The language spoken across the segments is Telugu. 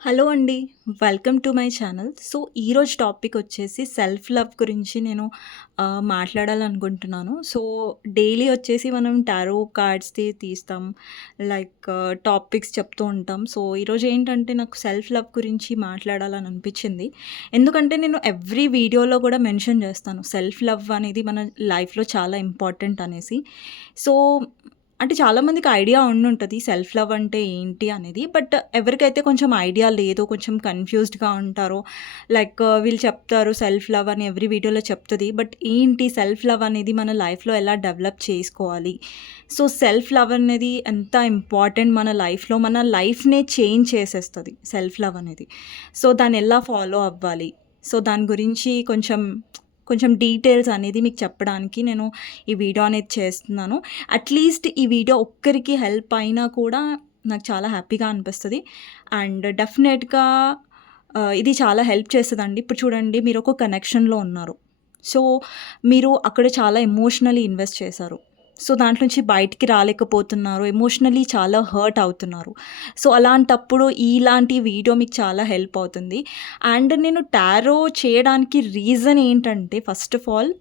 హలో అండి. Welcome to my channel. So, ఈరోజు టాపిక్ వచ్చేసి సెల్ఫ్ లవ్ గురించి నేను మాట్లాడాలనుకుంటున్నాను. సో, డైలీ వచ్చేసి మనం టారో కార్డ్స్‌ది తీస్తాం. లైక్ టాపిక్స్ చెప్తూ ఉంటాం. సో, ఈరోజు ఏంటంటే నాకు సెల్ఫ్ లవ్ గురించి మాట్లాడాలని అనిపించింది. ఎందుకంటే నేను ఎవ్రీ వీడియోలో కూడా మెన్షన్ చేస్తాను. సెల్ఫ్ లవ్ అనేది మన లైఫ్‌లో చాలా ఇంపార్టెంట్ అనేసి. సో అంటే చాలామందికి ఐడియా ఉండుంటది. సెల్ఫ్ లవ్ అంటే ఏంటి అనేది. బట్ ఎవరికైతే కొంచెం ఐడియా లేదో, కొంచెం కన్‌ఫ్యూజ్డ్‌గా ఉంటారో, లైక్ వీళ్ళు చెప్తారు సెల్ఫ్ లవ్ అని ఎవ్రీ వీడియోలో చెప్తది. బట్ ఏంటి సెల్ఫ్ లవ్ అనేది మన లైఫ్‌లో ఎలా డెవలప్ చేసుకోవాలి? సో, సెల్ఫ్ లవ్ అనేది ఎంత ఇంపార్టెంట్ మన లైఫ్‌లో, మన లైఫ్‌నే చేంజ్ చేసేస్తది సెల్ఫ్ లవ్ అనేది. సో, దాన్నెలా ఫాలో అవ్వాలి? సో, దాని గురించి కొంచెం కొంచెం డీటెయిల్స్ అనేది మీకు చెప్పడానికి నేను ఈ వీడియో అనేది చేస్తున్నాను. అట్‌లీస్ట్ ఈ వీడియో ఒక్కరికి హెల్ప్ అయినా కూడా నాకు చాలా హ్యాపీగా అనిపిస్తది. అండ్ డెఫినెట్‌గా ఇది చాలా హెల్ప్ చేస్తదండి. ఇప్పుడు చూడండి మీరొక కనెక్షన్‌లో ఉన్నారు. సో, మీరు అక్కడ చాలా ఎమోషనల్లీ ఇన్వెస్ట్ చేశారు. సో, దాంట్లో నుంచి బయటికి రాలేకపోతున్నారు. ఎమోషనల్లీ చాలా హర్ట్ అవుతున్నారు. సో, అలాంటప్పుడు ఇలాంటి వీడియో మీకు చాలా హెల్ప్ అవుతుంది. అండ్ నేను టారో చేయడానికి రీజన్ ఏంటంటే ఫస్ట్ ఆఫ్ ఆల్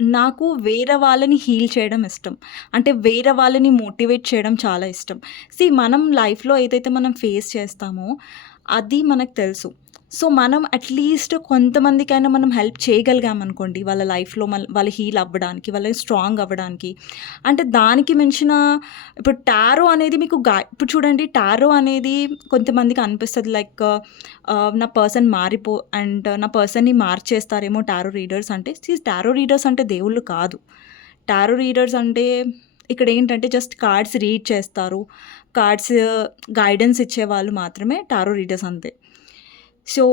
నాకు వేరే వాళ్ళని హీల్ చేయడం ఇష్టం. అంటే వేరే వాళ్ళని మోటివేట్ చేయడం చాలా ఇష్టం. మనం లైఫ్‌లో ఏదైతే మనం ఫేస్ చేస్తామో అది మనకు తెలుసు. సో, మనం అట్‌లీస్ట్ కొంతమందికైనా మనం హెల్ప్ చేయగలిగామనుకోండి వాళ్ళ లైఫ్‌లో వాళ్ళు హీల్ అవ్వడానికి, వాళ్ళు స్ట్రాంగ్ అవ్వడానికి. అంటే దానికి మించిన ఇప్పుడు టారో అనేది మీకు ఇప్పుడు చూడండి టారో అనేది కొంతమందికి అనిపిస్తది లైక్ నా పర్సన్ నా పర్సన్‌ని మార్చేస్తారేమో టారో రీడర్స్ అంటే. టారో రీడర్స్ అంటే దేవుళ్ళు కాదు. టారో రీడర్స్ అంటే ఇక్కడేంటంటే జస్ట్ కార్డ్స్ రీడ్ చేస్తారు. కార్డ్స్ గైడెన్స్ ఇచ్చేవాళ్ళు మాత్రమే టారో రీడర్స్ అంతే. సో,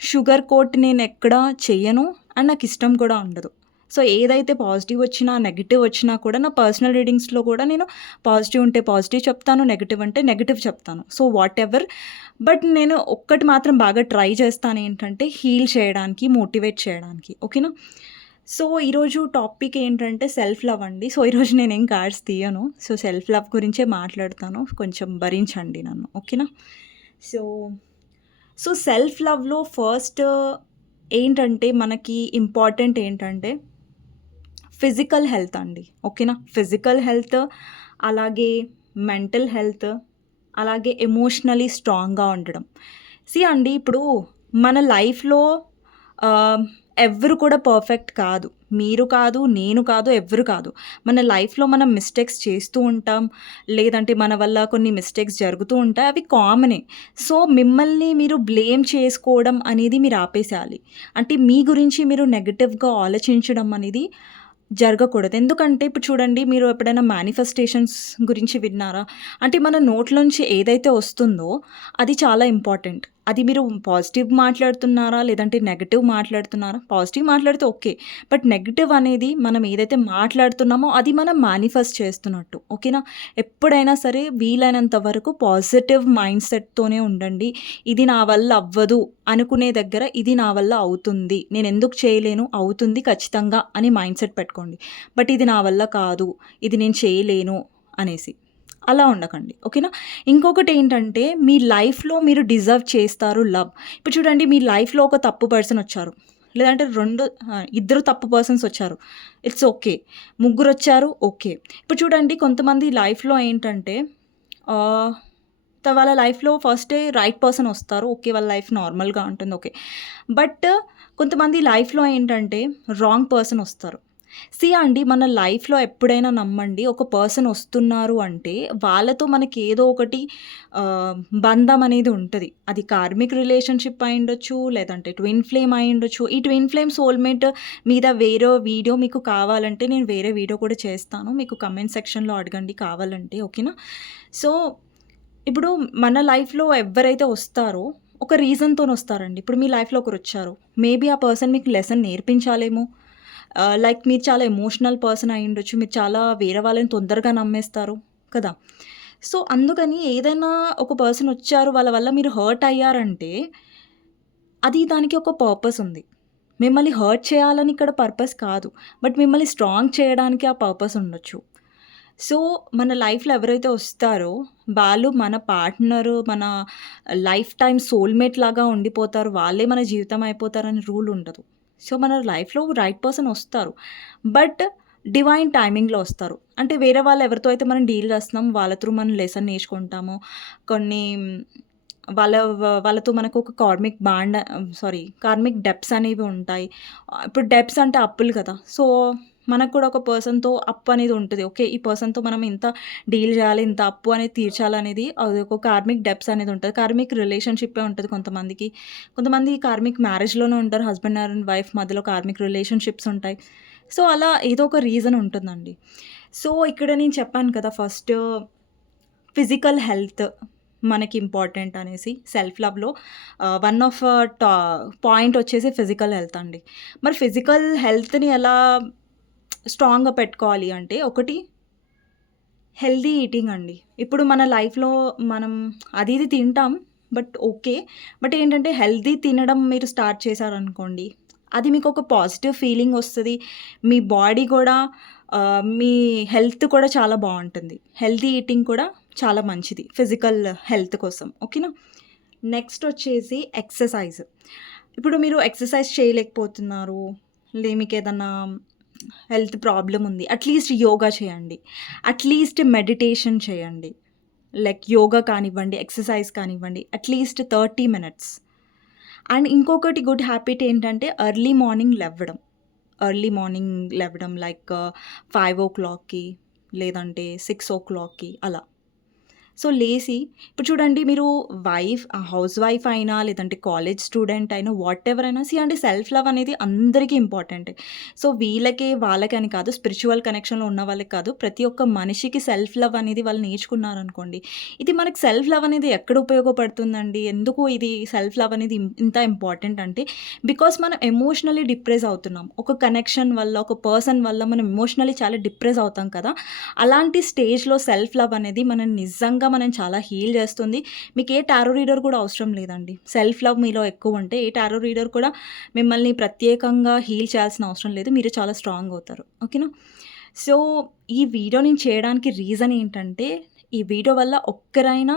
షుగర్ కోట్ నేనెక్కడా చెయ్యను. అండ్ నాకిష్టం కూడా ఉండదు. సో, ఏదైతే పాజిటివ్ వచ్చినా, నెగెటివ్ వచ్చినా కూడా నా పర్సనల్ రీడింగ్స్‌లో కూడా నేను పాజిటివ్ ఉంటే పాజిటివ్ చెప్తాను. నెగెటివ్ అంటే నెగెటివ్ చెప్తాను. So, whatever. బట్ నేను ఒక్కటి మాత్రం బాగా ట్రై చేస్తానేంటంటే హీల్ చేయడానికి, మోటివేట్ చేయడానికి. ఓకేనా? సో, ఈరోజు టాపిక్ ఏంటంటే సెల్ఫ్ లవ్ అండి. సో, ఈరోజు నేనేం కార్డ్స్ తీయను. సో, సెల్ఫ్ లవ్ గురించే మాట్లాడతాను. కొంచెం భరించండి నన్ను. ఓకేనా? సో సెల్ఫ్ లవ్‌లో ఫస్ట్ ఏంటంటే మనకి ఇంపార్టెంట్ ఏంటంటే ఫిజికల్ హెల్త్ అండి. ఓకేనా? ఫిజికల్ హెల్త్, అలాగే మెంటల్ హెల్త్, అలాగే ఎమోషనల్లీ స్ట్రాంగ్‌గా ఉండడం. అండి ఇప్పుడు మన లైఫ్‌లో ఆహ్, ఎవ్వరు కూడా పర్ఫెక్ట్ కాదు. మీరు కాదు, నేను కాదు, ఎవ్వరు కాదు. మన లైఫ్‌లో మనం మిస్టేక్స్ చేస్తూ ఉంటాం. లేదంటే మన వల్ల కొన్ని మిస్టేక్స్ జరుగుతూ ఉంటాయి. అవి కామనే. సో, మిమ్మల్ని మీరు బ్లేమ్ చేసుకోవడం అనేది మీరు ఆపేసేయాలి. అంటే మీ గురించి మీరు నెగెటివ్‌గా ఆలోచించడం అనేది జరగకూడదు. ఎందుకంటే ఇప్పుడు చూడండి మీరు ఎప్పుడైనా మేనిఫెస్టేషన్స్ గురించి విన్నారా? అంటే మన నోట్లోంచి ఏదైతే వస్తుందో అది చాలా ఇంపార్టెంట్. అది మీరు పాజిటివ్ మాట్లాడుతున్నారా? లేదంటే నెగెటివ్ మాట్లాడుతున్నారా? పాజిటివ్ మాట్లాడితే ఓకే. బట్ నెగెటివ్ అనేది మనం ఏదైతే మాట్లాడుతున్నామో అది మనం మేనిఫెస్ట్ చేస్తున్నట్టు. ఓకేనా? ఎప్పుడైనా సరే వీలైనంత వరకు పాజిటివ్ మైండ్ సెట్‌తోనే ఉండండి. ఇది నా వల్ల అవ్వదు అనుకునే దగ్గర ఇది నా వల్ల అవుతుంది. నేనెందుకు చేయలేను? అవుతుంది ఖచ్చితంగా అని మైండ్ సెట్ పెట్టుకోండి. బట్ ఇది నా వల్ల కాదు. ఇది నేను చేయలేను అనేసి. అలా ఉండకండి. ఓకేనా? ఇంకొకటేంటంటే మీ లైఫ్‌లో మీరు డిజర్వ్ చేస్తారు లవ్. ఇప్పుడు చూడండి మీ లైఫ్‌లో ఒక తప్పు పర్సన్ వచ్చారు. లేదంటే ఇద్దరు తప్పు పర్సన్స్ వచ్చారు. It's okay. ముగ్గురొచ్చారు ఓకే. ఇప్పుడు చూడండి కొంతమంది లైఫ్‌లో ఏంటంటే ఆహ్, వాళ్ళ లైఫ్‌లో ఫస్టే రైట్ పర్సన్ వస్తారు. ఓకే. వాళ్ళ లైఫ్ నార్మల్‌గా ఉంటుంది. ఓకే. బట్ కొంతమంది లైఫ్‌లో ఏంటంటే రాంగ్ పర్సన్ వస్తారు. అండి మన లైఫ్‌లో ఎప్పుడైనా నమ్మండి ఒక పర్సన్ వస్తున్నారు అంటే వాళ్ళతో మనకి ఏదో ఒకటి ఆహ్, బంధం అనేది ఉంటది. అది కార్మిక్ రిలేషన్‌షిప్ అయ్యుండొచ్చు, లేదంటే ట్విన్ ఫ్లేమ్ అయ్యుండొచ్చు. ఈ ట్విన్ ఫ్లేమ్ సోల్‌మేట్ మీద వేరే వీడియో మీకు కావాలంటే నేను వేరే వీడియో కూడా చేస్తాను. మీకు కామెంట్ సెక్షన్‌లో అడగండి కావాలంటే. ఓకేనా? సో ఇప్పుడు మన లైఫ్‌లో ఎవ్వరైతే వస్తారో, ఒక రీజన్‌తోనొస్తారండి. ఇప్పుడు మీ లైఫ్‌లో ఒకరొచ్చారు. మేబీ ఆ పర్సన్ మీకు లెసన్ నేర్పించాలేమో. లైక్ మీరు చాలా ఎమోషనల్ పర్సన్ అయ్యుండొచ్చు. మీరు చాలా వేరే వాళ్ళని తొందరగా నమ్మేస్తారు కదా! సో, అందుకని ఏదైనా ఒక పర్సన్ వచ్చారు, వాళ్ళ వల్ల మీరు హర్ట్ అయ్యారంటే, అది దానికి ఒక పర్పస్ ఉంది. మిమ్మల్ని హర్ట్ చేయాలని ఇక్కడ పర్పస్ కాదు. బట్ మిమ్మల్ని స్ట్రాంగ్ చేయడానికి ఆ పర్పస్ ఉండొచ్చు. సో, మన లైఫ్‌లో ఎవరైతే వస్తారో, వాళ్ళు మన పార్ట్నరు, మన లైఫ్ టైమ్ సోల్‌మేట్ లాగా ఉండిపోతారు. వాళ్ళే మన జీవితం అయిపోతారని రూల్ ఉండదు. సో, మన లైఫ్‌లో రైట్ పర్సన్ వస్తారు. బట్ డివైన్ టైమింగ్‌లో వస్తారు. అంటే వేరే వాళ్ళు ఎవరితో అయితే మనం డీల్ చేస్తున్నామో వాళ్ళ త్రూ మనం లెసన్ నేర్చుకుంటాము. కొన్ని వాళ్ళతో మనకు ఒక కార్మిక్ డెబ్ట్స్ అనేవి ఉంటాయి. ఇప్పుడు డెబ్ట్స్ అంటే అప్పులు కదా! సో, మనకు కూడా ఒక పర్సన్‌తో అప్పు అనేది ఉంటది. ఓకే. ఈ పర్సన్‌తో మనం ఇంత డీల్ చేయాలి, ఇంత అప్పు అనేది తీర్చాలనేది అది ఒక కార్మిక్ డెబ్ట్స్ అనేది ఉంటది. కార్మిక్ రిలేషన్‌షిప్పే ఉంటది కొంతమందికి. కొంతమంది కార్మిక్ మ్యారేజ్‌లోనే ఉంటారు. హస్బెండ్ అండ్ వైఫ్ మధ్యలో కార్మిక్ రిలేషన్‌షిప్స్ ఉంటాయి. సో, అలా ఏదో ఒక రీజన్ ఉంటుందండి. సో, ఇక్కడ నేను చెప్పాను కదా! ఫస్ట్ ఫిజికల్ హెల్త్ మనకి ఇంపార్టెంట్ అనేసి సెల్ఫ్ లవ్‌లో వన్ ఆఫ్ టా పాయింట్ వచ్చేసి ఫిజికల్ హెల్త్ అండి. మరి ఫిజికల్ హెల్త్‌ని ఎలా స్ట్రాంగ్‌గా పెట్టుకోవాలి అంటే, ఒకటి హెల్తీ ఈటింగ్ అండి. ఇప్పుడు మన లైఫ్‌లో మనం అది ఇది తింటాం. But okay. బట్ ఏంటంటే హెల్తీ తినడం మీరు స్టార్ట్ చేశారనుకోండి, అది మీకొక పాజిటివ్ ఫీలింగ్ వస్తది. మీ బాడీ గూడా మీ హెల్త్ కూడా చాలా బావుంటుంది. హెల్తీ ఈటింగ్ కూడా చాలా మంచిది ఫిజికల్ హెల్త్ కోసం. ఓకేనా? నెక్స్ట్ వచ్చేసి ఎక్సర్సైజ్. ఇప్పుడు మీరు ఎక్సర్సైజ్ చేయలేకపోతున్నారు. మీకేదన్నా హెల్త్ ప్రాబ్లమ్ ఉంది. అట్‌లీస్ట్ యోగా చేయండి. అట్‌లీస్ట్ మెడిటేషన్ చేయండి. లైక్ యోగా కానివ్వండి, ఎక్సర్సైజ్ కానివ్వండి. At least 30 minutes. అండ్ ఇంకొకటి గుడ్ హ్యాబిట్ ఏంటంటే ఎర్లీ మార్నింగ్ లెవ్వడం లైక్ 5:00కి లేదంటే 6:00కి అలా. సో, లేసి ఇప్పుడు చూడండి మీరు హౌస్ వైఫ్ అయినా, లేదంటే కాలేజ్ స్టూడెంట్ అయినా, వాటెవర్ అయినా అండి సెల్ఫ్ లవ్ అనేది అందరికీ ఇంపార్టెంటే. సో, వాళ్ళకి అని కాదు, స్పిరిచ్యువల్ కనెక్షన్‌లో ఉన్న వాళ్ళకి కాదు. ప్రతి ఒక్క మనిషికి సెల్ఫ్ లవ్ అనేది వాళ్ళు నేర్చుకున్నారనుకోండి, ఇది మనకి సెల్ఫ్ లవ్ అనేది ఎక్కడ ఉపయోగపడుతుందండి? ఎందుకు ఇది సెల్ఫ్ లవ్ అనేది ఇంత ఇంపార్టెంట్ అంటే, బికాస్ మనం ఎమోషనల్లీ డిప్రెస్ అవుతున్నాం. ఒక కనెక్షన్ వల్ల, ఒక పర్సన్ వల్ల మనం ఎమోషనల్లీ చాలా డిప్రెస్ అవుతాం కదా! అలాంటి స్టేజ్‌లో సెల్ఫ్ లవ్ అనేది మనం చాలా హీల్ చేస్తుంది. మీకు ఏ టారో రీడర్ కూడా అవసరం లేదండి. సెల్ఫ్ లవ్ మీలో ఎక్కువుంటే ఏ టారో రీడర్ కూడా మిమ్మల్ని ప్రత్యేకంగా హీల్ చేయాల్సిన అవసరం లేదు. మీరు చాలా స్ట్రాంగ్ అవుతారు. ఓకేనా? సో, ఈ వీడియో నేను చేయడానికి రీజన్ ఏంటంటే, ఈ వీడియో వల్ల ఒక్కరైనా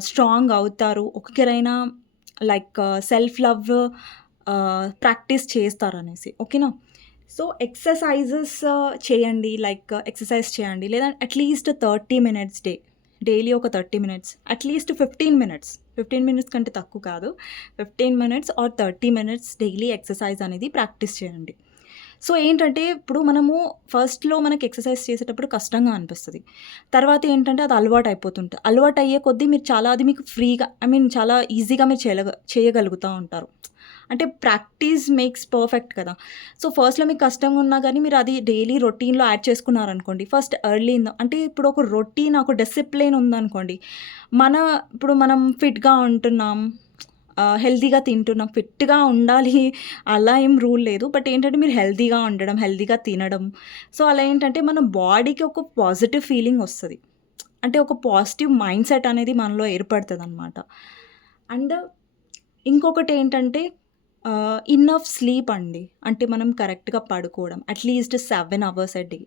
స్ట్రాంగ్ అవుతారు. ఒక్కరైనా లైక్ సెల్ఫ్ లవ్ ప్రాక్టీస్ చేస్తారనేసి. ఓకేనా? సో, చేయండి. లైక్ ఎక్సర్సైజ్ చేయండి. లేదా అట్‌లీస్ట్ 30 మినిట్స్ డైలీ ఒక 30 మినిట్స్. At least 15 minutes. 15 మినిట్స్ కంటే తక్కువ కాదు. 15 minutes or 30 minutes daily exercise అనేది ప్రాక్టీస్ చేయండి. సో, ఏంటంటే ఇప్పుడు ఫస్ట్‌లో మనకి ఎక్సర్సైజ్ చేసేటప్పుడు కష్టంగా అనిపిస్తది. తర్వాత ఏంటంటే అది అలవాటయిపోతుంటది. అలవాటయ్యే కొద్దీ అది మీకు ఫ్రీగా చాలా ఈజీగా మీరు చేయగలుగుతా ఉంటారు. అంటే ప్రాక్టీస్ మేక్స్ పర్ఫెక్ట్ కదా! సో, ఫస్ట్‌లో మీకు కష్టంగా ఉన్నా గానీ మీరు అది డైలీ రొటీన్‌లో యాడ్ చేసుకున్నారనుకోండి. అంటే ఇప్పుడు ఒక రొటీన్, ఒక డిసిప్లిన్ ఉందనుకోండి. మన ఇప్పుడు మనం ఫిట్‌గా ఉంటున్నాం. హెల్తీగా తింటున్నాం. ఫిట్‌గా ఉండాలి అలా ఏం రూల్ లేదు. బట్ ఏంటంటే మీరు హెల్తీగా ఉండడం, హెల్తీగా తినడం. సో, అలా ఏంటంటే మన బాడీకి ఒక పాజిటివ్ ఫీలింగ్ వస్తది. అంటే ఒక పాజిటివ్ మైండ్‌సెట్ అనేది మనలో ఏర్పడతదనమాట. అండ్ ఇంకొకటేంటంటే ఇనఫ్ స్లీప్ అండి. అంటే మనం కరెక్ట్‌గా పడుకోవడం. At least 7 hours a day.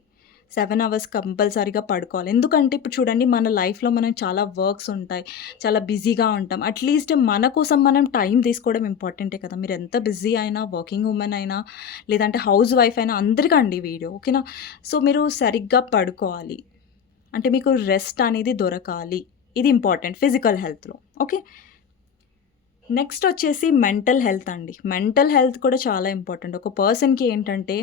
7 hours కంపల్సరీగా పడుకోవాలి. ఎందుకంటే ఇప్పుడు చూడండి మన లైఫ్‌లో మనం చాలా వర్క్స్ ఉంటాయి. చాలా బిజీగా ఉంటాం. అట్‌లీస్ట్ మన కోసం మనం టైం తీసుకోవడం ఇంపార్టెంటే కదా! మీరెంత బిజీ అయినా, వర్కింగ్ వుమెన్ అయినా, లేదంటే హౌస్ వైఫ్ అయినా అందరికండి వీడియో. ఓకేనా? సో, మీరు సరిగ్గా పడుకోవాలి. అంటే మీకు రెస్ట్ అనేది దొరకాలి. ఇది ఇంపార్టెంట్ ఫిజికల్ హెల్త్‌లో. ఓకే. నెక్స్ట్ వచ్చేసి మెంటల్ హెల్త్ అండి. మెంటల్ హెల్త్ కూడా చాలా ఇంపార్టెంట్. ఒక పర్సన్‌కి ఏంటంటే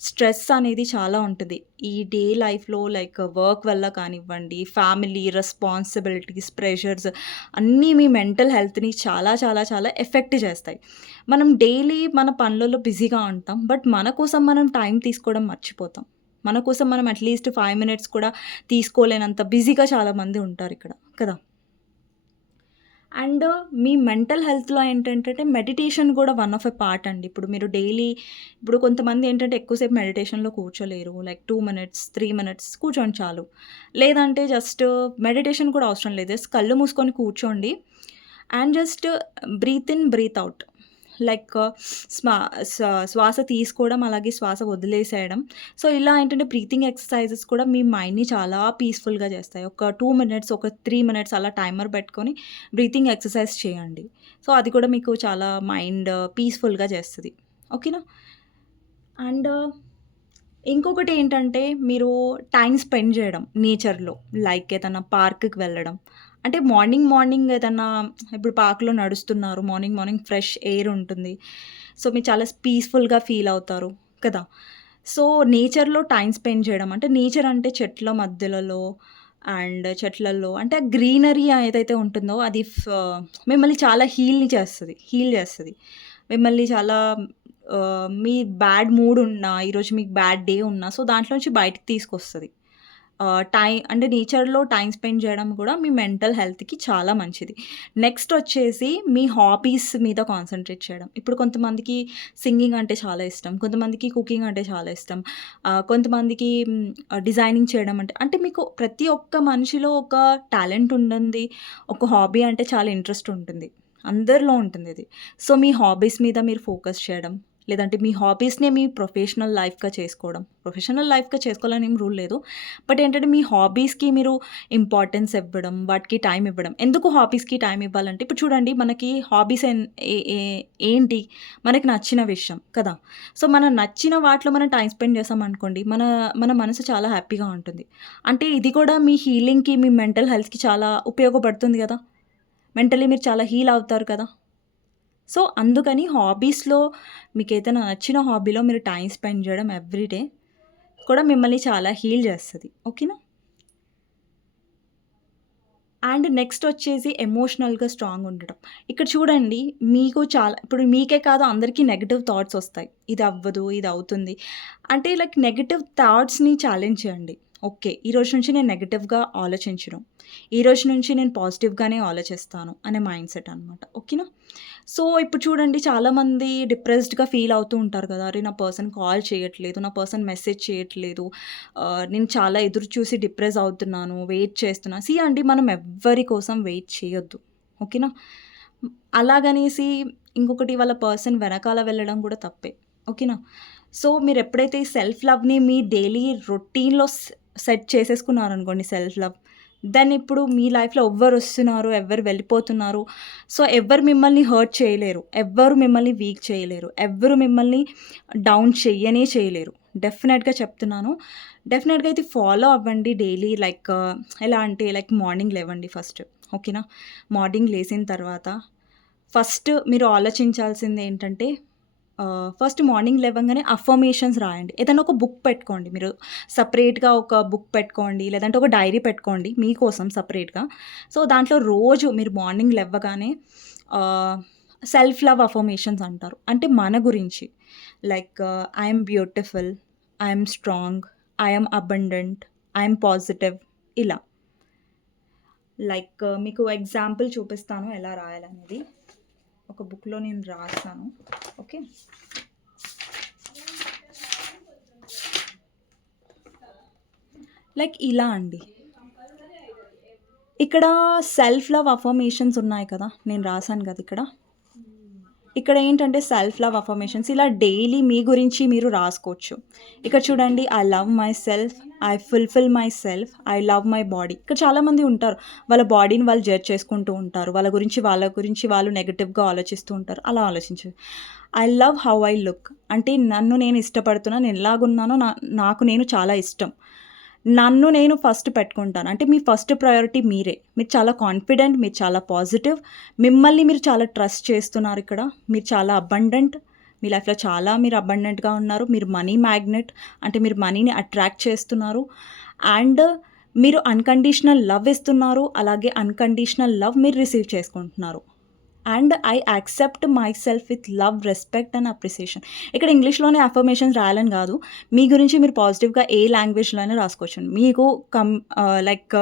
స్ట్రెస్ అనేది చాలా ఉంటది. ఈ డే లైఫ్‌లో లైక్ వర్క్ వల్ల కానివ్వండి, ఫ్యామిలీ రెస్పాన్సిబిలిటీస్, ప్రెషర్స్ అన్నీ మీ మెంటల్ హెల్త్‌ని చాలా చాలా చాలా ఎఫెక్ట్ చేస్తాయి. మనం డైలీ మన పనులలో బిజీగా ఉంటాం. బట్ మన కోసం మనం టైం తీసుకోవడం మర్చిపోతాం. మన కోసం మనం అట్‌లీస్ట్ 5 మినిట్స్ కూడా తీసుకోలేనంత బిజీగా చాలామంది ఉంటారిక్కడ కదా! అండ్ మీ మెంటల్ హెల్త్‌లో ఏంటంటే మెడిటేషన్ గూడా వన్ ఆఫ్ ఎ పార్ట్ అండి. ఇప్పుడు కొంతమంది ఏంటంటే ఎక్కువసేపు మెడిటేషన్‌లో కూర్చోలేరు. లైక్ 2 మినిట్స్, 3 మినిట్స్ కూర్చోండి చాలు. లేదంటే జస్ట్ మెడిటేషన్ కూడా అవసరం లేదు. జస్ట్ కళ్ళు మూసుకొని కూర్చోండి. And just breathe in, breathe out. Like స్మా శ్వాస తీసుకోవడం, అలాగే శ్వాస వదిలేసేయడం. సో, ఇలా ఏంటంటే బ్రీతింగ్ ఎక్సర్‌సైజెస్ కూడా మీ మైండ్‌ని చాలా పీస్‌ఫుల్‌గా చేస్తాయి. ఒక 2 మినిట్స్, ఒక 3 మినిట్స్ అలా టైమర్ పెట్టుకొని బ్రీతింగ్ ఎక్సర్‌సైజ్ చేయండి. సో, అది కూడా మీకు చాలా మైండ్ పీస్‌ఫుల్‌గా చేస్తది. ఓకేనా? అండ్ ఇంకొకటేంటంటే, మీరు టైమ్ స్పెండ్ జేయడం నేచర్‌లో. లైక్ ఏదన్నా పార్క్‌కి వెళ్ళడం. అంటే మార్నింగ్ ఏదన్నా ఇప్పుడు పార్క్‌లో నడుస్తున్నారు. మార్నింగ్ ఫ్రెష్ ఎయిర్ ఉంటుంది. సో, మీరు చాలా పీస్‌ఫుల్‌గా ఫీల్ అవుతారు కదా! సో, నేచర్‌లో టైమ్ స్పెండ్ చేయడం. అంటే నేచర్ అంటే చెట్ల మధ్యలలో అండ్ చెట్లల్లో అంటే గ్రీనరీ ఏదైతే ఉంటుందో అది మిమ్మల్ని చాలా హీల్ చేస్తది. మిమ్మల్ని చాలా మీ బ్యాడ్ మూడ్ ఉన్నా, ఈరోజు మీకు బ్యాడ్ డే ఉన్నా, సో, దాంట్లో నుంచి బయటికి తీసుకొస్తది. అంటే నేచర్‌లో టైమ్ స్పెండ్ చేయడం కూడా మీ మెంటల్ హెల్త్‌కి చాలా మంచిది. నెక్స్ట్ వచ్చేసి మీ హాబీస్ మీద కాన్సంట్రేట్ చేయడం. ఇప్పుడు కొంతమందికి సింగింగ్ అంటే చాలా ఇష్టం. కొంతమందికి కుకింగ్ అంటే చాలా ఇష్టం. కొంతమందికి డిజైనింగ్ చేయడం అంటే మీకు ప్రతి ఒక్క మనిషిలో ఒక టాలెంట్ ఉంటుంది. ఒక హాబీ అంటే చాలా ఇంట్రెస్ట్ ఉంటుంది. అందరిలో ఉంటుందిది. సో, మీ హాబీస్ మీద మీరు ఫోకస్ చేయడం. లేదంటే మీ హాబీస్‌నే మీ ప్రొఫెషనల్ లైఫ్‌గా చేసుకోవడం. ప్రొఫెషనల్ లైఫ్‌గా చేసుకోవాలని ఏం రూల్ లేదు. బట్ ఏంటంటే మీ హాబీస్‌కి మీరు ఇంపార్టెన్స్ ఇవ్వడం, వాటికి టైం ఇవ్వడం. ఎందుకు హాబీస్‌కి టైం ఇవ్వాలంటే ఇప్పుడు చూడండి మనకి హాబీస్ ఏ ఏ ఏంటి? మనకి నచ్చిన విషయం కదా! సో, మనం నచ్చిన వాటిలో మనం టైమ్ స్పెండ్ చేశామనుకోండి, మన మన మనసు చాలా హ్యాపీగా ఉంటుంది. అంటే ఇది కూడా మీ హీలింగ్‌కి, మీ మెంటల్ హెల్త్‌కి చాలా ఉపయోగపడుతుంది గదా! మెంటల్లీ మీరు చాలా హీల్ అవుతారు కదా! సో, అందుకని హాబీస్‌లో మీకేదైనా నచ్చిన హాబీలో మీరు టైమ్ స్పెండ్ జేయడం ఎవ్రీ డే కూడా మిమ్మల్ని చాలా హీల్ జేస్తది. ఓకేనా? అండ్ నెక్స్ట్ వచ్చేసి ఎమోషనల్‌గా స్ట్రాంగ్ ఉండడం. ఇక్కడ చూడండి మీకు చాలా ఇప్పుడు మీకే కాదు అందరికీ నెగెటివ్ థాట్స్ ఒస్తాయి. ఇది అవ్వదు, ఇది అవుతుంది. అంటే లైక్ నెగెటివ్ థాట్స్‌ని ఛాలెంజ్ చేయండి. ఓకే. ఈరోజు నుంచి నేను నెగెటివ్‌గా ఆలోచించను. ఈరోజు నుంచి నేను పాజిటివ్‌గానే ఆలోచిస్తాను అనే మైండ్‌సెట్ అనమాట. ఓకేనా? సో, ఇప్పుడు చూడండి చాలామంది డిప్రెస్డ్‌గా ఫీల్ అవుతూ ఉంటారు కదా! అరే! నా పర్సన్ కాల్ చేయట్లేదు. నా పర్సన్ మెసేజ్ చేయట్లేదు. నేను చాలా ఎదురు చూసి డిప్రెస్ అవుతున్నాను. వెయిట్ చేస్తున్నా. అండి మనం ఎవ్వరి కోసం వెయిట్ చేయొద్దు. ఓకేనా? అలాగనేసి ఇంకొకటి వాళ్ళ పర్సన్ వెనకాల వెళ్ళడం కూడా తప్పే. ఓకేనా? సో, మీరెప్పుడైతే ఈ సెల్ఫ్ లవ్‌ని మీ డైలీ రొటీన్‌లో సెట్ చేసేసుకున్నారనుకోండి సెల్ఫ్ లవ్. దెన్ ఇప్పుడు మీ లైఫ్‌లో ఎవ్వరొస్తున్నారు, ఎవ్వరు వెళ్ళిపోతున్నారు. సో, ఎవ్వరు మిమ్మల్ని హర్ట్ చేయలేరు. ఎవ్వరు మిమ్మల్ని వీక్ చేయలేరు. ఎవ్వరు మిమ్మల్ని డౌన్ చేయలేరు. డెఫినెట్‌గా చెప్తున్నాను. డెఫినెట్‌గా ఇది ఫాలో అవ్వండి డైలీ ఎలా అంటే లైక్ మార్నింగ్ లేవండి ఫస్ట్. ఓకేనా? మార్నింగ్ లేసిన తర్వాత ఫస్ట్ మీరు ఆలోచించాల్సిందేంటంటే ఫస్ట్ మార్నింగ్ లేవంగానే అఫర్మేషన్స్ రాయండి. ఏదైనా ఒక బుక్ పెట్టుకోండి. మీరు సెపరేట్‌గా ఒక బుక్ పెట్టుకోండి. లేదంటే ఒక డైరీ పెట్టుకోండి మీకోసం సెపరేట్‌గా. సో, దాంట్లో రోజు మీరు మార్నింగ్ లెవ్వగానే ఆహ్, సెల్ఫ్ లవ్ అఫర్మేషన్స్ అంటారు. అంటే మన గురించి. Like I am beautiful, I am strong, I am abundant, I am positive ఇలా. మీకు ఎగ్జాంపుల్ చూపిస్తాను ఎలా రాయాలనేది. ఒక బుక్‌లో నేను రాసాను. ఓకే. లైక్ ఇలా అండి. ఇక్కడ సెల్ఫ్ లవ్ అఫర్మేషన్స్ ఉన్నాయి కదా! నేను రాసాను కదా ఇక్కడ. ఇక్కడ ఏంటంటే సెల్ఫ్ లవ్ అఫర్మేషన్స్ ఇలా డైలీ మీ గురించి మీరు రాసుకోవచ్చు. ఇక్కడ చూడండి I love my self, I fulfil my self, I love my body. ఇక్కడ చాలామంది ఉంటారు. వాళ్ళ బాడీని వాళ్ళు జడ్జ్ చేసుకుంటూ ఉంటారు. వాళ్ళ గురించి వాళ్ళు నెగెటివ్‌గా ఆలోచిస్తూ ఉంటారు. అలా ఆలోచించదు. I love how I look. అంటే నన్ను నేను ఇష్టపడుతున్నా. నేను ఎలాగున్నానో నాకు నేను చాలా ఇష్టం. నన్ను నేను ఫస్ట్ పెట్టుకుంటాను. అంటే మీ ఫస్ట్ ప్రయారిటీ మీరే. మీరు చాలా కాన్ఫిడెంట్, మీరు చాలా పాజిటివ్. మిమ్మల్ని మీరు చాలా ట్రస్ట్ చేస్తున్నారిక్కడ. మీరు చాలా అబండెంట్. మీ లైఫ్‌లో చాలా మీరు అబండెంట్‌గా ఉన్నారు. మీరు మనీ మ్యాగ్నెట్. అంటే మీరు మనీని అట్రాక్ట్ చేస్తున్నారు. అండ్ మీరు అన్‌కండీషనల్ లవ్ ఇస్తున్నారు. అలాగే అన్‌కండీషనల్ లవ్ మీరు రిసీవ్ చేసుకుంటున్నారు. And I accept my self with love, respect and appreciation. ఇక్కడ ఇంగ్లీష్‌లోనే అఫర్మేషన్స్ రాయాలని గాదు. మీ గురించి మీరు పాజిటివ్‌గా ఏ లాంగ్వేజ్‌లో అయినా రాసుకోవచ్చండి. మీకు లైక్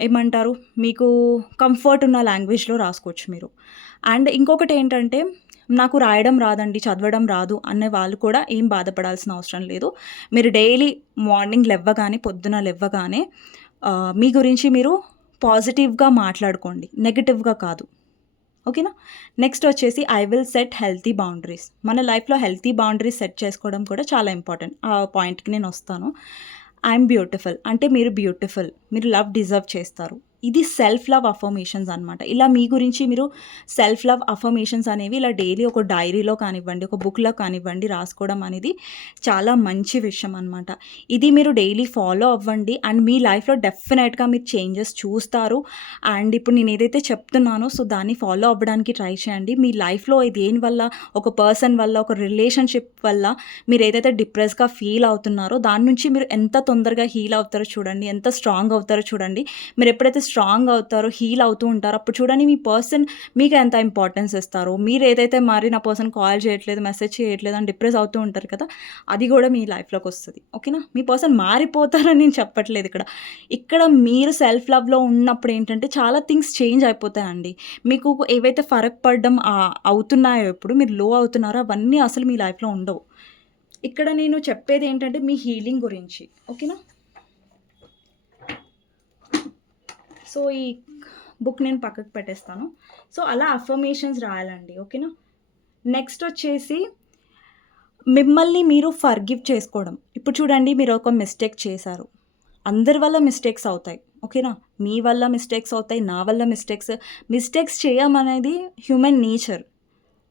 ఏమంటారు? మీకు కంఫర్ట్ ఉన్న లాంగ్వేజ్‌లో రాసుకోవచ్చు మీరు. అండ్ ఇంకొకటేంటంటే, నాకు రాయడం రాదండి, చదవడం రాదు అనే వాళ్ళు కూడా ఏం బాధపడాల్సిన అవసరం లేదు. మీరు డైలీ మార్నింగ్ పొద్దున లెవ్వగానే మీ గురించి మీరు పాజిటివ్‌గా మాట్లాడుకోండి. నెగెటివ్‌గా కాదు. ఓకేనా? నెక్స్ట్ వచ్చేసి I will set healthy boundaries. మన లైఫ్‌లో హెల్తీ బౌండరీస్ సెట్ చేసుకోవడం కూడా చాలా ఇంపార్టెంట్. ఆ పాయింట్‌కి నేనొస్తాను. ఐయామ్ బ్యూటిఫుల్ అంటే మీరు బ్యూటిఫుల్. మీరు లవ్ డిజర్వ్ చేస్తారు. ఇది సెల్ఫ్ లవ్ అఫర్మేషన్స్ అనమాట. ఇలా మీ గురించి మీరు సెల్ఫ్ లవ్ అఫర్మేషన్స్ అనేవి ఇలా డైలీ ఒక డైరీలో కానివ్వండి, ఒక బుక్‌లో కానివ్వండి రాసుకోవడం అనేది చాలా మంచి విషయం అనమాట. ఇది మీరు డైలీ ఫాలో అవ్వండి అండ్ మీ లైఫ్‌లో డెఫినెట్‌గా మీరు చేంజెస్ చూస్తారు. అండ్ ఇప్పుడు నేను ఏదైతే చెప్తున్నానో సో దాన్ని ఫాలో అవ్వడానికి ట్రై చేయండి. మీ లైఫ్‌లో దేనివల్ల ఒక పర్సన్ వల్ల, ఒక రిలేషన్‌షిప్ వల్ల మీరు ఏదైతే డిప్రెస్‌గా ఫీల్ అవుతున్నారో దాని నుంచి మీరు ఎంత తొందరగా హీల్ అవుతారో చూడండి. ఎంత స్ట్రాంగ్ అవుతారో చూడండి. మీరు ఎప్పుడైతే స్ట్రాంగ్ అవుతారో, హీల్ అవుతూ ఉంటారో అప్పుడు చూడండి మీ పర్సన్ మీకు ఎంత ఇంపార్టెన్స్ ఇస్తారో. మీరు ఏదైతే మరి నా పర్సన్ కాల్ చేయట్లేదు, మెసేజ్ చేయట్లేదు అని డిప్రెస్ అవుతూ ఉంటారు కదా! అది కూడా మీ లైఫ్‌లోకి వస్తది. ఓకేనా? మీ పర్సన్ మారిపోతారని నేను చెప్పట్లేదు ఇక్కడ. ఇక్కడ మీరు సెల్ఫ్ లవ్‌లో ఉన్నప్పుడు ఏంటంటే చాలా థింగ్స్ చేంజ్ అయిపోతాయండి. మీకు ఏవైతే ఫరక్ పడడం అవుతున్నాయో ఇప్పుడు మీరు లో అవుతున్నారో అవన్నీ అసలు మీ లైఫ్‌లో ఉండవు. ఇక్కడ నేను చెప్పేది ఏంటంటే మీ హీలింగ్ గురించి. ఓకేనా? సో, ఈ బుక్ నేను పక్కకు పెట్టేస్తాను. సో, అలా అఫర్మేషన్స్ రాయాలండి. ఓకేనా? నెక్స్ట్ వచ్చేసి మిమ్మల్ని మీరు ఫర్‌గివ్ చేసుకోవడం. ఇప్పుడు చూడండి మీరు ఒక మిస్టేక్ చేశారు. అందరి వల్ల మిస్టేక్స్ అవుతాయి. ఓకేనా? మీ వల్ల మిస్టేక్స్ అవుతాయి. నా వల్ల మిస్టేక్స్ చేయమనేది హ్యూమన్ నేచర్.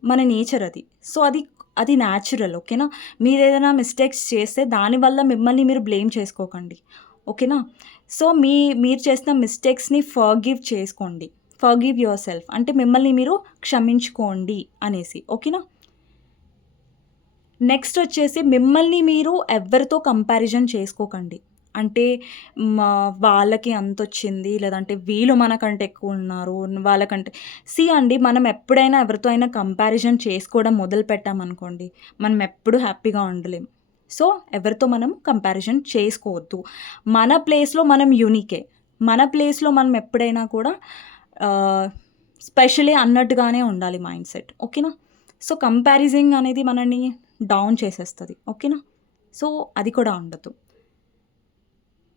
మన నేచర్ అది. సో, అది న్యాచురల్. ఓకేనా? మీరేదైనా మిస్టేక్స్ చేస్తే దానివల్ల మిమ్మల్ని మీరు బ్లేమ్ చేసుకోకండి. ఓకేనా? సో, మీరు చేసిన మిస్టేక్స్‌ని ఫర్‌గివ్ చేసుకోండి. ఫర్‌గివ్ యువర్ సెల్ఫ్ అంటే మిమ్మల్ని మీరు క్షమించుకోండి అనేసి. ఓకేనా? నెక్స్ట్ వచ్చేసి మిమ్మల్ని మీరు ఎవ్వరితో కంపారిజన్ చేసుకోకండి. అంటే మా వాళ్ళకి అంతొచ్చింది, లేదంటే వీళ్ళు మనకంటే ఎక్కువున్నారు, వాళ్ళకంటే అండి మనం ఎప్పుడైనా ఎవరితో అయినా కంపారిజన్ చేసుకోవడం మొదలుపెట్టామనుకోండి, మనం ఎప్పుడూ హ్యాపీగా ఉండలేం. సో, ఎవరితో మనం కంపారిజన్ చేసుకోవద్దు. మన ప్లేస్‌లో మనం యూనికే. మన ప్లేస్‌లో మనం ఎప్పుడైనా కూడా ఆహ్, స్పెషలే అన్నట్టుగానే ఉండాలి మైండ్‌సెట్. ఓకేనా? సో, కంపారిజింగ్ అనేది మనల్ని డౌన్ చేసేస్తది. ఓకేనా? సో, అది కూడా ఉండదు.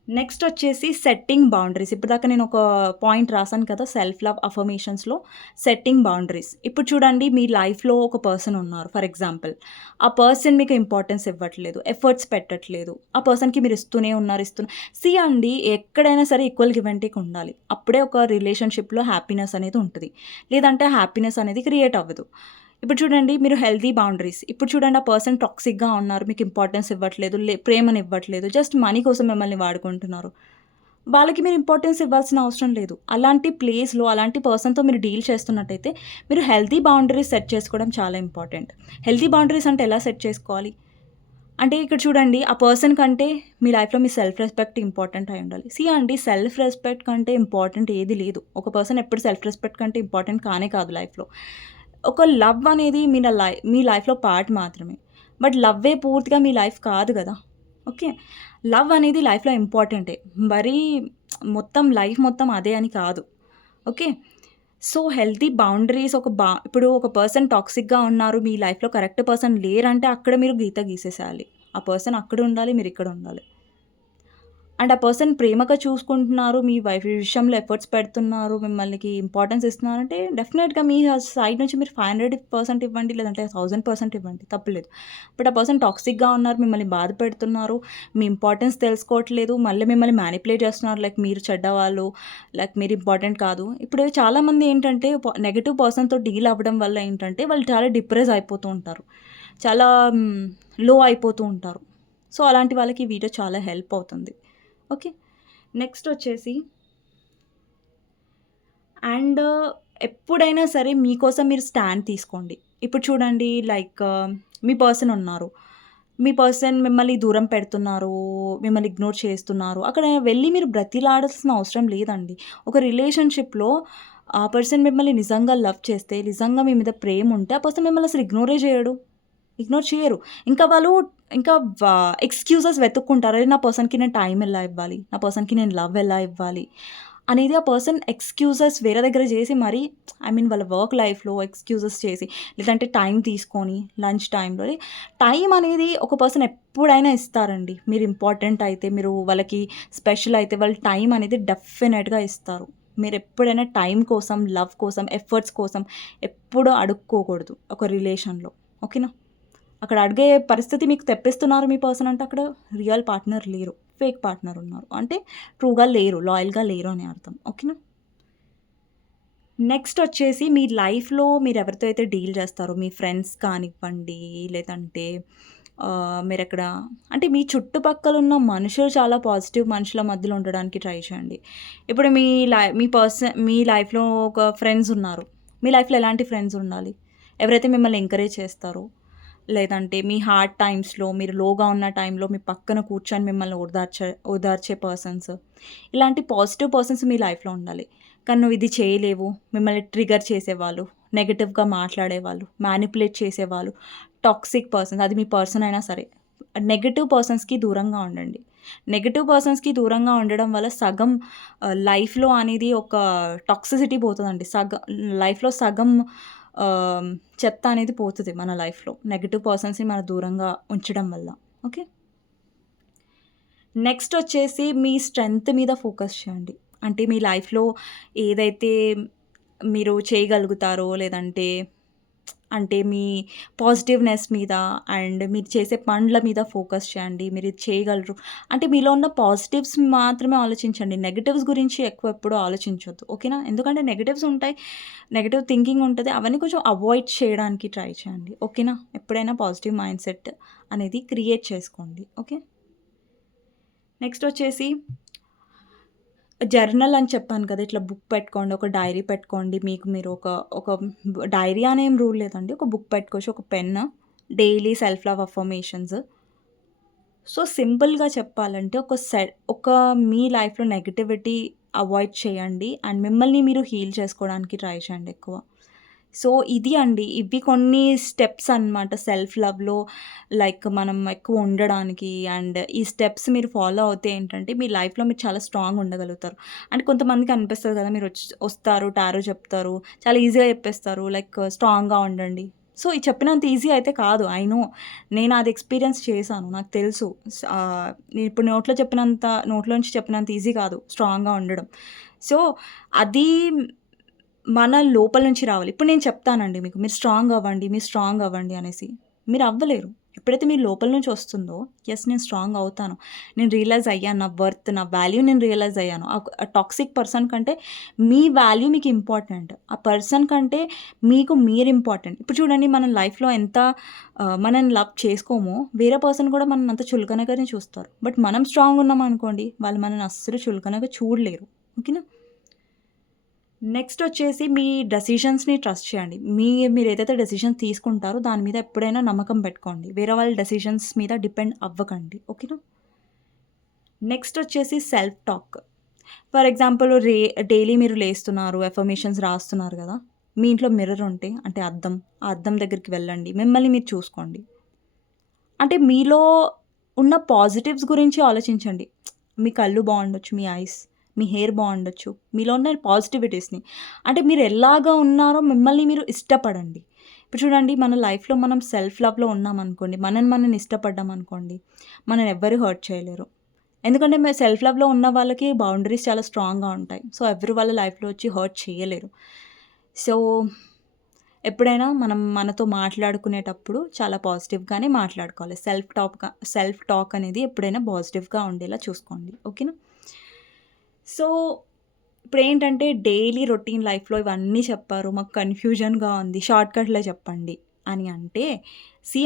నెక్స్ట్ వచ్చేసి సెట్టింగ్ బౌండరీస్. ఇప్పటిదాకా నేను ఒక పాయింట్ రాసాను కదా! సెల్ఫ్ లవ్ అఫర్మేషన్స్‌లో సెట్టింగ్ బౌండరీస్. ఇప్పుడు చూడండి మీ లైఫ్‌లో ఒక పర్సన్ ఉన్నారు ఫర్ ఎగ్జాంపుల్. ఆ పర్సన్ మీకు ఇంపార్టెన్స్ ఇవ్వట్లేదు. ఎఫర్ట్స్ పెట్టట్లేదు. ఆ పర్సన్‌కి మీరు ఇస్తూనే ఉన్నారు. అండి ఎక్కడైనా సరే ఈక్వల్ గివ్ అండ్ టేక్ ఉండాలి. అప్పుడే ఒక రిలేషన్‌షిప్‌లో హ్యాపీనెస్ అనేది ఉంటది. లేదంటే హ్యాపీనెస్ అనేది క్రియేట్ అవ్వదు. ఇప్పుడు చూడండి మీరు హెల్తీ బౌండరీస్. ఇప్పుడు చూడండి ఆ పర్సన్ టాక్సిక్‌గా ఉన్నారు. మీకు ఇంపార్టెన్స్ ఇవ్వట్లేదు. ప్రేమనివ్వట్లేదు. జస్ట్ మనీ కోసం మిమ్మల్ని వాడుకుంటున్నారు. వాళ్ళకి మీరు ఇంపార్టెన్స్ ఇవ్వాల్సిన అవసరం లేదు. అలాంటి ప్లేస్‌లో, అలాంటి పర్సన్‌తో మీరు డీల్ చేస్తున్నట్టయితే, మీరు హెల్తీ బౌండరీస్ సెట్ చేసుకోవడం చాలా ఇంపార్టెంట్. హెల్తీ బౌండరీస్ అంటే ఎలా సెట్ చేసుకోవాలి? అంటే ఇక్కడ చూడండి ఆ పర్సన్ కంటే మీ లైఫ్‌లో మీ సెల్ఫ్ రెస్పెక్ట్ ఇంపార్టెంట్ అయి ఉండాలి. అండి సెల్ఫ్ రెస్పెక్ట్ కంటే ఇంపార్టెంట్ ఏది లేదు. ఒక పర్సన్ ఎప్పుడు సెల్ఫ్ రెస్పెక్ట్ కంటే ఇంపార్టెంట్ కానే కాదు లైఫ్‌లో. ఒక లవ్ అనేది మీ లైఫ్‌లో పార్ట్ మాత్రమే. బట్ లవ్వే పూర్తిగా మీ లైఫ్ కాదు గదా! ఓకే. లవ్ అనేది లైఫ్‌లో ఇంపార్టెంటే. మరీ మొత్తం లైఫ్ మొత్తం అదే అని కాదు. ఓకే. సో, హెల్తీ బౌండరీస్ ఇప్పుడు ఒక పర్సన్ టాక్సిక్‌గా ఉన్నారు. మీ లైఫ్‌లో కరెక్ట్ పర్సన్ లేరంటే అక్కడ మీరు గీత గీసేసేయాలి. ఆ పర్సన్ అక్కడ ఉండాలి. మీరిక్కడ ఉండాలి. అండ్ ఆ పర్సన్ ప్రేమగా చూసుకుంటున్నారు. మీ వైఫ్ విషయంలో ఎఫర్ట్స్ పెడుతున్నారు. మిమ్మల్నికి ఇంపార్టెన్స్ ఇస్తున్నారంటే డెఫినెట్‌గా మీ సైడ్ నుంచి మీరు 500% ఇవ్వండి. లేదంటే 1000% ఇవ్వండి. తప్పులేదు. బట్ ఆ పర్సన్ టాక్సిక్‌గా ఉన్నారు. మిమ్మల్ని బాధ పెడుతున్నారు. మీ ఇంపార్టెన్స్ తెలుసుకోవట్లేదు. మళ్ళీ మిమ్మల్ని మ్యానిపులేట్ చేస్తున్నారు. లైక్ మీరు చెడ్డవాళ్ళు. లైక్ మీరు ఇంపార్టెంట్ కాదు. ఇప్పుడు చాలామంది ఏంటంటే నెగెటివ్ పర్సన్‌తో డీల్ అవ్వడం వల్ల ఏంటంటే వాళ్ళు చాలా డిప్రెస్ అయిపోతూ ఉంటారు. చాలా లో అయిపోతూ ఉంటారు. సో, అలాంటి వాళ్ళకి ఈ వీడియో చాలా హెల్ప్ అవుతుంది. ఓకే. నెక్స్ట్ వచ్చేసి అండ్ ఎప్పుడైనా సరే మీకోసం మీరు స్టాండ్ తీసుకోండి. ఇప్పుడు చూడండి లైక్ మీ పర్సన్ ఉన్నారు. మీ పర్సన్ మిమ్మల్ని దూరం పెడుతున్నారు. మిమ్మల్ని ఇగ్నోర్ చేస్తున్నారు. అక్కడ వెళ్లి మీరు బ్రతిలాడాల్సిన అవసరం లేదండి. ఒక రిలేషన్‌షిప్‌లో ఆ పర్సన్ మిమ్మల్ని నిజంగా లవ్ చేస్తే, నిజంగా మీ మీద ప్రేమ ఉంటే ఆ పర్సన్ మిమ్మల్ని అసలు ఇగ్నోరే చేయడు. ఇగ్నోర్ చేయరు. ఇంకా వాళ్ళు ఇంకా వా ఎక్స్‌క్యూజెస్ వెతుక్కుంటారు. అరే! నా పర్సన్‌కి నేను టైమ్ ఎలా ఇవ్వాలి? నా పర్సన్‌కి నేను లవ్ ఎలా ఇవ్వాలి? అనేది ఆ పర్సన్ ఎక్స్‌క్యూజెస్ వేరే దగ్గర చేసి మరీ వాళ్ళ వర్క్ లైఫ్‌లో ఎక్స్‌క్యూజెస్ చేసి, లేదంటే టైం తీసుకొని లంచ్ టైమ్‌లో టైం అనేది ఒక పర్సన్ ఎప్పుడైనా ఇస్తారండి. మీరు ఇంపార్టెంట్ అయితే, మీరు వాళ్ళకి స్పెషల్ అయితే వాళ్ళు టైం అనేది డెఫినెట్‌గా ఇస్తారు. మీరెప్పుడైనా టైం కోసం, లవ్ కోసం, ఎఫర్ట్స్ కోసం ఎప్పుడూ అడుక్కోకూడదు ఒక రిలేషన్‌లో. ఓకేనా? అక్కడ అడిగే పరిస్థితి మీకు తెప్పిస్తున్నారు మీ పర్సన్ అంటే అక్కడ రియల్ పార్ట్నర్ లేరు. ఫేక్ పార్ట్నర్ ఉన్నారు. అంటే ట్రూగా లేరు, లాయల్‌గా లేరు అని అర్థం. ఓకేనా? నెక్స్ట్ వచ్చేసి మీ లైఫ్‌లో మీరెవరితో అయితే డీల్ చేస్తారో మీ ఫ్రెండ్స్ కానివ్వండి, లేదంటే మీరెక్కడ అంటే మీ చుట్టుపక్కల ఉన్న మనుషులు చాలా పాజిటివ్ మనుషుల మధ్యలో ఉండడానికి ట్రై చేయండి. ఇప్పుడు మీ లైఫ్‌లో ఒక ఫ్రెండ్స్ ఉన్నారు. మీ లైఫ్‌లో ఎలాంటి ఫ్రెండ్స్ ఉండాలి? ఎవరైతే మిమ్మల్ని ఎంకరేజ్ చేస్తారో, లేదంటే మీ హార్డ్ టైమ్స్‌లో మీరు లోగా ఉన్న టైంలో మీ పక్కన కూర్చొని మిమ్మల్ని ఓదార్చే పర్సన్స్. ఇలాంటి పాజిటివ్ పర్సన్స్ మీ లైఫ్‌లో ఉండాలి. కానీ నువ్వు ఇది చేయలేవు, మిమ్మల్ని ట్రిగ్గర్ చేసేవాళ్ళు, నెగెటివ్‌గా మాట్లాడేవాళ్ళు, మ్యానిపులేట్ చేసేవాళ్ళు, టాక్సిక్ పర్సన్స్ అది మీ పర్సన్ అయినా సరే. నెగెటివ్ పర్సన్స్‌కి దూరంగా ఉండండి. నెగెటివ్ పర్సన్స్‌కి దూరంగా ఉండడం వల్ల సగం లైఫ్‌లో అనేది ఒక టాక్సిసిటీ పోతదండి. లైఫ్‌లో సగం చెత్త అనేది పోతది మన లైఫ్‌లో. నెగెటివ్ పర్సన్స్‌ని మనం దూరంగా ఉంచడం వల్ల. ఓకే. నెక్స్ట్ వచ్చేసి మీ స్ట్రెంగ్త్ మీద ఫోకస్ చేయండి. అంటే మీ లైఫ్‌లో ఏదైతే మీరు చేయగలుగుతారో లేదంటే అంటే మీ పాజిటివ్‌నెస్ మీద అండ్ మీరు చేసే పనుల మీద ఫోకస్ చేయండి. మీరు ఇది చేయగలరు. అంటే మీలో ఉన్న పాజిటివ్స్ మాత్రమే ఆలోచించండి. నెగెటివ్స్ గురించి ఎక్కువ ఎప్పుడూ ఆలోచించొద్దు. ఓకేనా? ఎందుకంటే నెగెటివ్స్ ఉంటాయి. నెగెటివ్ థింకింగ్ ఉంటది. అవన్నీ కొంచెం అవాయిడ్ చేయడానికి ట్రై చేయండి. ఓకేనా? ఎప్పుడైనా పాజిటివ్ మైండ్‌సెట్ అనేది క్రియేట్ చేసుకోండి. ఓకే. నెక్స్ట్ వచ్చేసి జర్నల్ అని చెప్పాను కదా! ఇట్లా బుక్ పెట్టుకోండి. ఒక డైరీ పెట్టుకోండి. మీకు మీరు ఒక డైరీ అని ఏం రూల్ లేదండి. ఒక బుక్ పెట్టుకోవచ్చు. ఒక pen, daily self love affirmations. So, సింపుల్‌గా చెప్పాలంటే ఒక మీ లైఫ్‌లో నెగటివిటీ అవాయిడ్ చేయండి. అండ్ మిమ్మల్ని మీరు హీల్ చేసుకోవడానికి ట్రై చేయండి ఎక్కువ. సో, ఇది అండి. ఇవి కొన్ని స్టెప్స్ అనమాట సెల్ఫ్ లవ్‌లో లైక్ మనం ఎక్కువ ఉండడానికి. అండ్ ఈ స్టెప్స్ మీరు ఫాలో అవుతే ఏంటంటే, మీ లైఫ్‌లో మీరు చాలా స్ట్రాంగ్ ఉండగలుగుతారు. అంటే కొంతమందికి అనిపిస్తది కదా! మీరు వస్తారు, టారో చెప్తారు. చాలా ఈజీగా చెప్పేస్తారు. లైక్ స్ట్రాంగ్‌గా ఉండండి. సో, ఈ చెప్పినంత ఈజీ అయితే కాదు. I know. నేను అది ఎక్స్‌పీరియన్స్ చేశాను. నాకు తెలుసు. ఇప్పుడు నోట్లోంచి చెప్పినంత ఈజీ కాదు స్ట్రాంగ్‌గా ఉండడం. సో, అది మన లోపల నుంచి రావాలి. ఇప్పుడు నేను చెప్తానండి మీకు. మీరు స్ట్రాంగ్ అవ్వండి అనేసి. మీరు అవ్వలేరు. ఎప్పుడైతే మీ లోపల నుంచి వస్తుందో, యెస్ నేను స్ట్రాంగ్ అవుతాను. నేను రియలైజ్ అయ్యాను. నా వర్త్, నా వాల్యూ నేను రియలైజ్ అయ్యాను. ఆ టాక్సిక్ పర్సన్ కంటే మీ వాల్యూ మీకు ఇంపార్టెంట్. ఆ పర్సన్ కంటే మీకు మీరు ఇంపార్టెంట్. ఇప్పుడు చూడండి మనం లైఫ్‌లో ఎంత మనల్ని లవ్ చేసుకోమో, వేరే పర్సన్ కూడా మనల్ని అంత చులకనగానే చూస్తారు. బట్ మనం స్ట్రాంగ్ ఉన్నామనుకోండి, వాళ్ళు మనల్ని అస్సలు చులకనగా చూడలేరు. ఓకేనా? నెక్స్ట్ వచ్చేసి మీ డెసిషన్స్‌ని ట్రస్ట్ చేయండి. మీరేదైతే డెసిషన్ తీసుకుంటారో దాని మీద ఎప్పుడైనా నమ్మకం పెట్టుకోండి. వేరే వాళ్ళ డెసిషన్స్ మీద డిపెండ్ అవ్వకండి. ఓకేనా? నెక్స్ట్ వచ్చేసి self talk. For example daily మీరు లేస్తున్నారు, అఫర్మేషన్స్ రాస్తున్నారు గదా! మీ ఇంట్లో మిర్రర్ ఉంటే అంటే అద్దం, ఆ అద్దం దగ్గరికి వెళ్ళండి. మిమ్మల్ని మీరు చూసుకోండి. అంటే మీలో ఉన్న పాజిటివ్స్ గురించి ఆలోచించండి. మీ కళ్ళు బావుండొచ్చు, మీ ఐస్, మీ హెయిర్ బావుండొచ్చు. మీలో ఉన్న పాజిటివిటీస్‌ని అంటే మీరు ఎలాగా ఉన్నారో మిమ్మల్ని మీరు ఇష్టపడండి. ఇప్పుడు చూడండి మన లైఫ్‌లో మనం సెల్ఫ్ లవ్‌లో ఉన్నామనుకోండి, మనం ఇష్టపడ్డామనుకోండి, మనల్ని ఎవ్వరు హర్ట్ చేయలేరు. ఎందుకంటే మేము సెల్ఫ్ లవ్‌లో ఉన్న వాళ్ళకి బౌండరీస్ చాలా స్ట్రాంగ్‌గా ఉంటాయి. సో, ఎవరు వాళ్ళ లైఫ్‌లో వచ్చి హర్ట్ చేయలేరు. సో, ఎప్పుడైనా మనం మనతో మాట్లాడుకునేటప్పుడు చాలా పాజిటివ్‌గానే మాట్లాడుకోవాలి. సెల్ఫ్ టాక్ అనేది ఎప్పుడైనా పాజిటివ్‌గా ఉండేలా చూసుకోండి. ఓకేనా? సో, ఇప్పుడేంటంటే డైలీ రొటీన్ లైఫ్‌లో ఇవన్నీ చెప్పారు. మాకు కన్‌ఫ్యూజన్‌గా ఉంది. షార్ట్‌కట్‌లో చెప్పండి అని అంటే,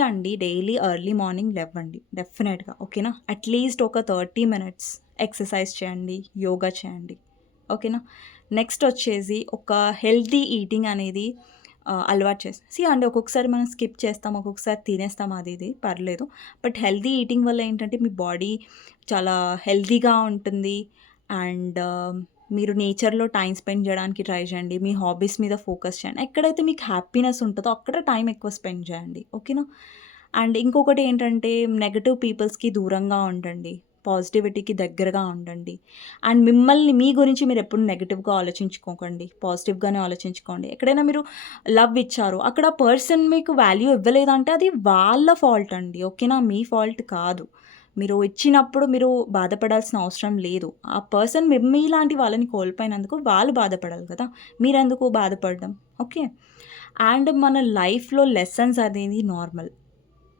అండి డైలీ ఎర్లీ మార్నింగ్ లెవ్వండి. డెఫినెట్‌గా ఓకేనా? అట్‌లీస్ట్ ఒక 30 మినిట్స్ ఎక్సర్సైజ్ చేయండి. యోగా చేయండి. ఓకేనా? నెక్స్ట్ వచ్చేసి ఒక హెల్తీ ఈటింగ్ అనేది అలవాటు అండి ఒక్కొక్కసారి మనం స్కిప్ చేస్తాం. ఒక్కొక్కసారి తినేస్తాం అది ఇది పర్లేదు. బట్ హెల్తీ ఈటింగ్ వల్ల ఏంటంటే మీ బాడీ చాలా హెల్తీగా ఉంటుంది. అండ్ మీరు నేచర్‌లో టైమ్ స్పెండ్ జేయడానికి ట్రై చేయండి. మీ హాబీస్ మీద ఫోకస్ చేయండి. ఎక్కడైతే మీకు హ్యాపీనెస్ ఉంటదో అక్కడ టైం ఎక్కువ స్పెండ్ చేయండి. ఓకేనా? అండ్ ఇంకొకటి ఏంటంటే నెగెటివ్ పీపుల్స్‌కి దూరంగా ఉండండి. పాజిటివిటీకి దగ్గరగా ఉండండి. అండ్ మీ గురించి మీరెప్పుడు నెగెటివ్‌గా ఆలోచించుకోకండి. పాజిటివ్‌గానే ఆలోచించుకోండి. ఎక్కడైనా మీరు లవ్ ఇచ్చారు. అక్కడ పర్సన్ మీకు వాల్యూ ఇవ్వలేదంటే అది వాళ్ళ ఫాల్ట్ అండి. ఓకేనా? మీ ఫాల్ట్ కాదు. మీరు ఇచ్చినప్పుడు మీరు బాధపడాల్సిన అవసరం లేదు. ఆ పర్సన్ మీలాంటి వాళ్ళని కోల్పోయినందుకు వాళ్ళు బాధపడాలి కదా! మీరెందుకు బాధపడడం? ఓకే. అండ్ మన లైఫ్‌లో లెసన్స్ అనేది నార్మల్.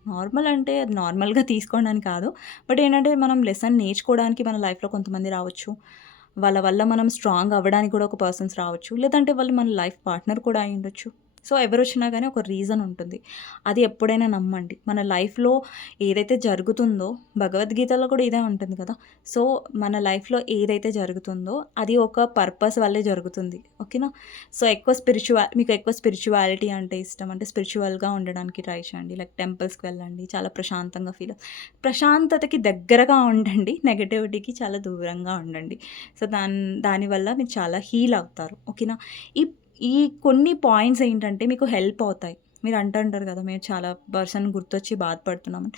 నార్మల్ అంటే అది నార్మల్‌గా తీసుకోండి అని కాదు. బట్ ఏంటంటే మనం లెసన్ నేర్చుకోవడానికి మన లైఫ్‌లో కొంతమంది రావచ్చు. వాళ్ళ వల్ల మనం స్ట్రాంగ్ అవ్వడానికి కూడా ఒక పర్సన్స్ రావచ్చు. లేదంటే వాళ్ళు మన లైఫ్ పార్ట్నర్ కూడా అయ్యుండొచ్చు. సో, ఎవరొచ్చినా గానీ ఒక రీజన్ ఉంటుంది. అది ఎప్పుడైనా నమ్మండి. మన లైఫ్‌లో ఏదైతే జరుగుతుందో భగవద్గీతలో కూడా ఇదే ఉంటుంది కదా! సో, మన లైఫ్‌లో ఏదైతే జరుగుతుందో అది ఒక పర్పస్ వల్లే జరుగుతుంది. ఓకేనా? సో, మీకు ఎక్కువ స్పిరిచ్యువాలిటీ అంటే ఇష్టం. అంటే స్పిరిచ్యువల్‌గా ఉండడానికి ట్రై చేయండి. లైక్ టెంపుల్స్‌కి వెళ్ళండి. చాలా ప్రశాంతంగా ప్రశాంతతకి దగ్గరగా ఉండండి. నెగటివిటీకి చాలా దూరంగా ఉండండి. సో, దానివల్ల మీరు చాలా హీల్ అవుతారు. ఓకేనా? ఈ ఈ కొన్ని పాయింట్స్ ఏంటంటే మీకు హెల్ప్ అవుతాయి. మీరు అంటుంటారు కదా! మేము చాలా పర్సన్ గుర్తొచ్చి బాధపడుతున్నామని.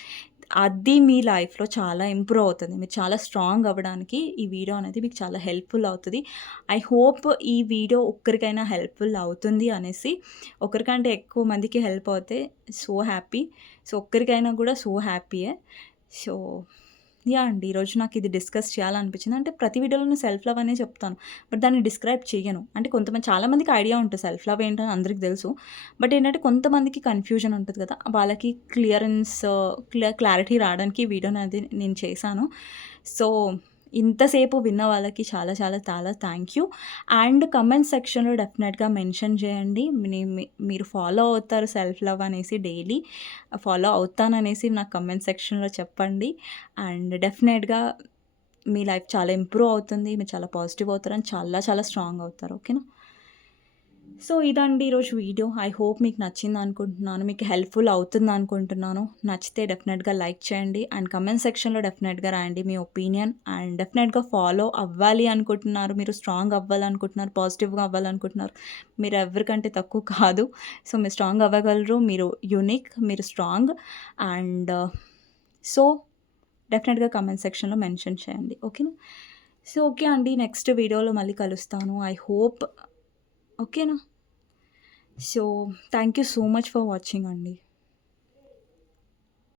అది మీ లైఫ్‌లో చాలా ఇంప్రూవ్ అవుతది. మీరు చాలా స్ట్రాంగ్ అవ్వడానికి ఈ వీడియో అనేది మీకు చాలా హెల్ప్‌ఫుల్ అవుతది. ఐ హోప్ ఈ వీడియో ఒక్కరికైనా హెల్ప్‌ఫుల్ అవుతుంది అనేసి, ఒకరికంటే ఎక్కువ మందికి హెల్ప్ అవుతే సో హ్యాపీ. సో, ఒక్కరికైనా కూడా సో హ్యాపీయే. So, yeah! అండి. ఈరోజు నాకిది డిస్కస్ చేయాలనిపించింది. అంటే ప్రతి వీడియోలో సెల్ఫ్ లవ్ అనే చెప్తాను. బట్ దాన్ని డిస్క్రైబ్ చెయ్యను. అంటే చాలా మందికి ఐడియా ఉంటది సెల్ఫ్ లవ్ ఏంటని అందరికి తెలుసు. బట్ ఏంటంటే కొంతమందికి కన్‌ఫ్యూజన్ ఉంటది కదా! వాళ్ళకి క్లారిటీ రావడానికి ఈ వీడియోని అనేది నేను చేశాను. సో, ఇంతసేపు విన్న వాళ్ళకి చాలా చాలా చాలా థ్యాంక్ యూ. అండ్ కమెంట్ సెక్షన్‌లో డెఫినెట్‌గా మెన్షన్ చేయండి. మీరు ఫాలో అవుతారు సెల్ఫ్ లవ్ అనేసి డైలీ. ఫాలో అవుతాననేసి నాకు కమెంట్ సెక్షన్‌లో చెప్పండి. అండ్ డెఫినెట్‌గా మీ లైఫ్ చాలా ఇంప్రూవ్ అవుతుంది. మీరు చాలా పాజిటివ్ అవుతారని చాలా చాలా స్ట్రాంగ్ అవుతారు. ఓకేనా? సో, ఇదండి ఈరోజు వీడియో. ఐ హోప్ మీకు నచ్చిందనుకుంటున్నాను. మీకు హెల్ప్‌ఫుల్ అవుతుందనుకుంటున్నాను. నచ్చితే డెఫినెట్‌గా లైక్ చేయండి. అండ్ కమెంట్ సెక్షన్‌లో డెఫినెట్‌గా రాయండి మీ ఒపీనియన్. అండ్ డెఫినెట్‌గా ఫాలో అవ్వాలి అనుకుంటున్నారు. మీరు స్ట్రాంగ్ అవ్వాలనుకుంటున్నారు. పాజిటివ్‌గా అవ్వాలనుకుంటున్నారు. మీరు ఎవరికంటే తక్కువ కాదు. సో, మీరు స్ట్రాంగ్ అవ్వగలరు. మీరు యూనిక్. మీరు స్ట్రాంగ్. అండ్ సో, డెఫినెట్‌గా కమెంట్ సెక్షన్‌లో మెన్షన్ చేయండి. ఓకేనా? సో, ఓకే అండి. నెక్స్ట్ వీడియోలో మళ్ళీ కలుస్తాను. ఐ హోప్ ఓకేనా? So, thank you so much for watching అండి.